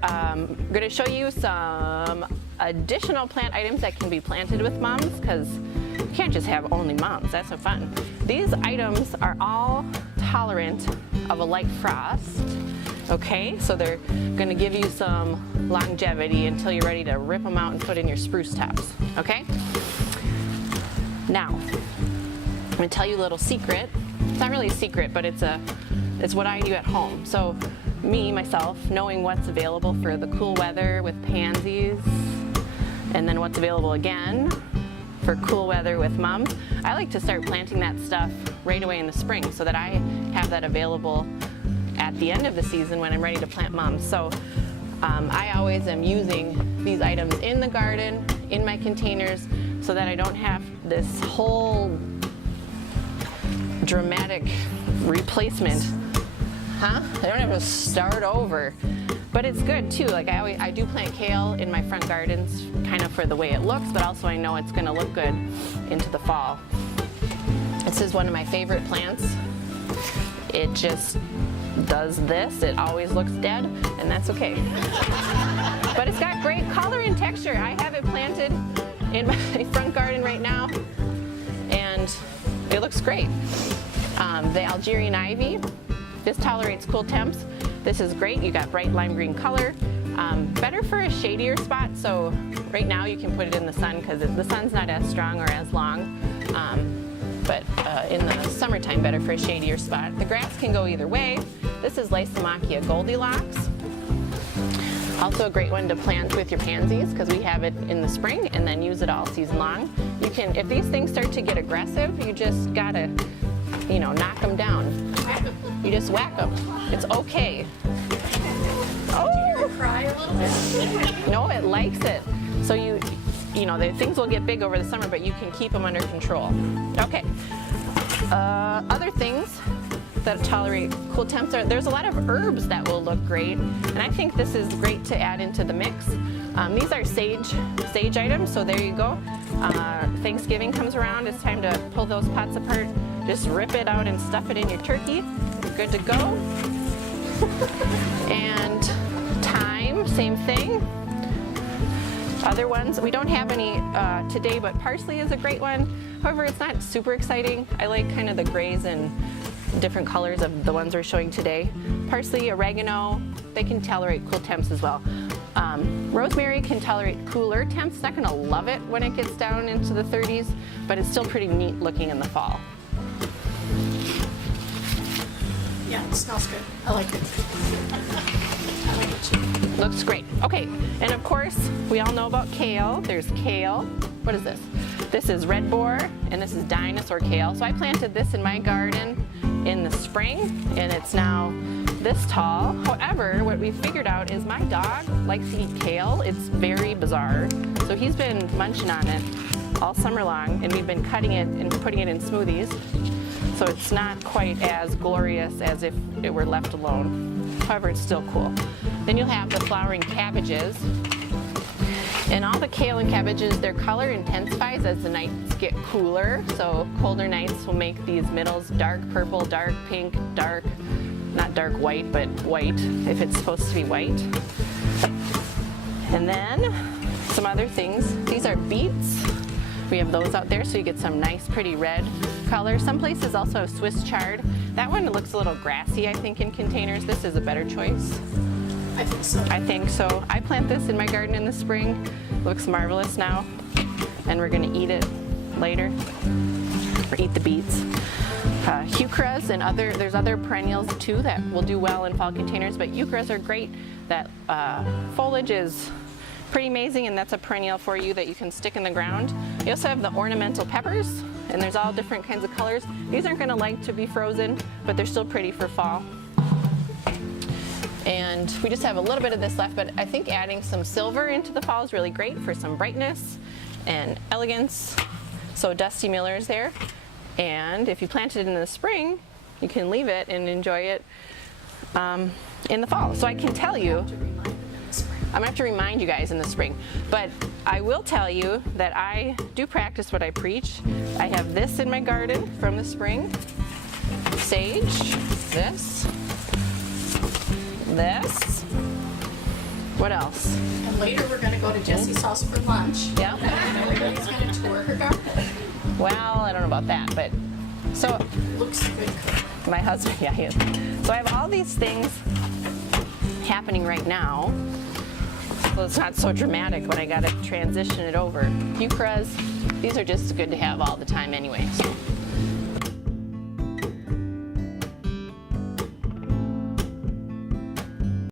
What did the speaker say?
we're going to show you some additional plant items that can be planted with mums, because you can't just have only mums. That's no fun. These items are all tolerant of a light frost. Okay, so they're going to give you some longevity until you're ready to rip them out and put in your spruce tops. Okay? Now, I'm going to tell you a little secret. It's not really a secret, but it's what I do at home. So myself, knowing what's available for the cool weather with pansies, and then what's available again for cool weather with mums, I like to start planting that stuff right away in the spring so that I have that available at the end of the season when I'm ready to plant mums. So I always am using these items in the garden, in my containers, so that I don't have this whole dramatic replacement. I don't have to start over. But it's good too. Like I do plant kale in my front gardens kind of for the way it looks, but also I know it's going to look good into the fall. This is one of my favorite plants. It just does this. It always looks dead, and that's okay. But it's got great color and texture. I have it planted in my front garden right now, and it looks great. The Algerian ivy, this tolerates cool temps. This is great. You got bright lime green color. Better for a shadier spot. So right now you can put it in the sun because the sun's not as strong or as long. But in the summertime, better for a shadier spot. The grass can go either way. This is Macchia Goldilocks. Also a great one to plant with your pansies because we have it in the spring and then use it all season long. You can, if these things start to get aggressive, you just gotta, knock them down. You just whack them. It's okay. Oh! Do you cry a little bit? No, it likes it. So the things will get big over the summer, but you can keep them under control. Okay. Other things that tolerate cool temps there's a lot of herbs that will look great, and I think this is great to add into the mix. These are sage items, so there you go. Thanksgiving comes around, it's time to pull those pots apart. Just rip it out and stuff it in your turkey. You're good to go. And thyme, same thing. Other ones, we don't have any today, but parsley is a great one. However, it's not super exciting. I like kind of the grays and different colors of the ones we're showing today. Parsley, oregano, they can tolerate cool temps as well. Rosemary can tolerate cooler temps. It's not going to love it when it gets down into the 30s, but it's still pretty neat looking in the fall. Yeah, it smells good. I like it. I like it too. Looks great. Okay, and of course, we all know about kale. There's kale. What is this? This is red boar, and this is dinosaur kale. So I planted this in my garden in the spring, and it's now this tall. However, what we figured out is my dog likes to eat kale. It's very bizarre. So he's been munching on it all summer long, and we've been cutting it and putting it in smoothies. So it's not quite as glorious as if it were left alone. However, it's still cool. Then you'll have the flowering cabbages. And all the kale and cabbages, their color intensifies as the nights get cooler. So colder nights will make these middles dark purple, dark pink, dark, not dark white, but white, if it's supposed to be white. And then some other things. These are beets. We have those out there, so you get some nice, pretty red color. Some places also have Swiss chard. That one looks a little grassy, I think, in containers. This is a better choice. I think so. I think so. I plant this in my garden in the spring. Looks marvelous now. And we're going to eat it later. Or eat the beets. Heucheras and there's other perennials too that will do well in fall containers, but heucheras are great. That foliage is pretty amazing, and that's a perennial for you that you can stick in the ground. You also have the ornamental peppers, and there's all different kinds of colors. These aren't going to like to be frozen, but they're still pretty for fall. And we just have a little bit of this left, but I think adding some silver into the fall is really great for some brightness and elegance. So Dusty Miller's there. And if you plant it in the spring, you can leave it and enjoy it in the fall. So I can tell you, I'm gonna have to remind you guys in the spring, but I will tell you that I do practice what I preach. I have this in my garden from the spring, sage, this, What else? And later we're gonna go to Jessie's house for lunch. Yeah. And everybody's gonna tour her garden. Well, I don't know about that, but so Looks good. my husband, yeah, he is. So I have all these things happening right now. So it's not so dramatic when I gotta transition it over. Euchras, these are just good to have all the time anyway. So